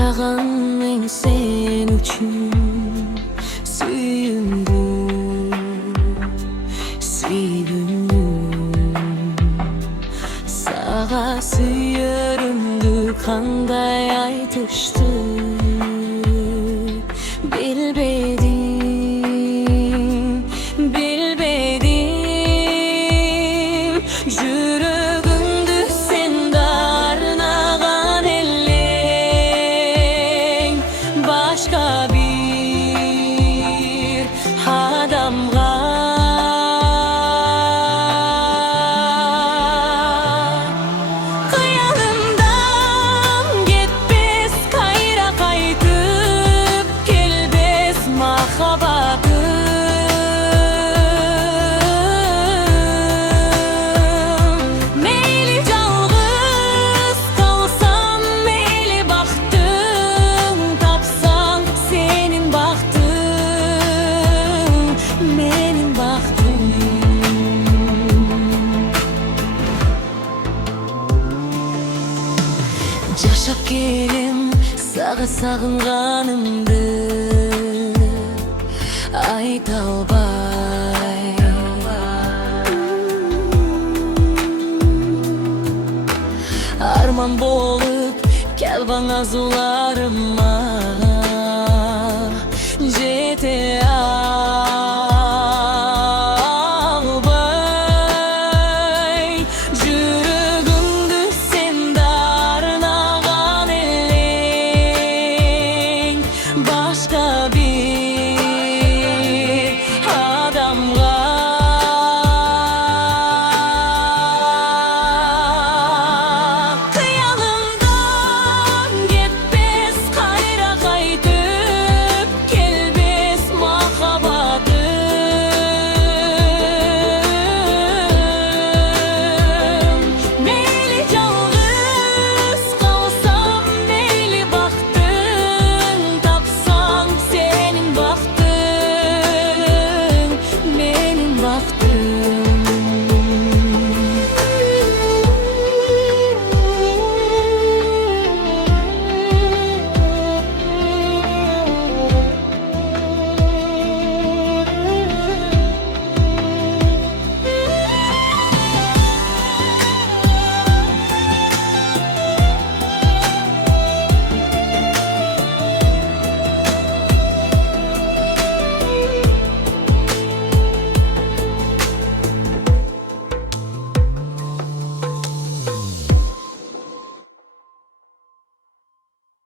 Sağan men sen üçün suyundum, süydüm. Sağa süyörümdü kanday aytıştı, bilbedim, bilbedim. Жүрөгүмдү sen дарнаган элең башка bir адамга. Кыялымдан кетпес, кайра кайтып келбес махабатым. Мейли жалгыз калсам, мейли бактың тапсаң, сенин бактың менин бактым. Жашап келем сага сагынганымды айта албай. Арман болуп келбаң азууларыма жете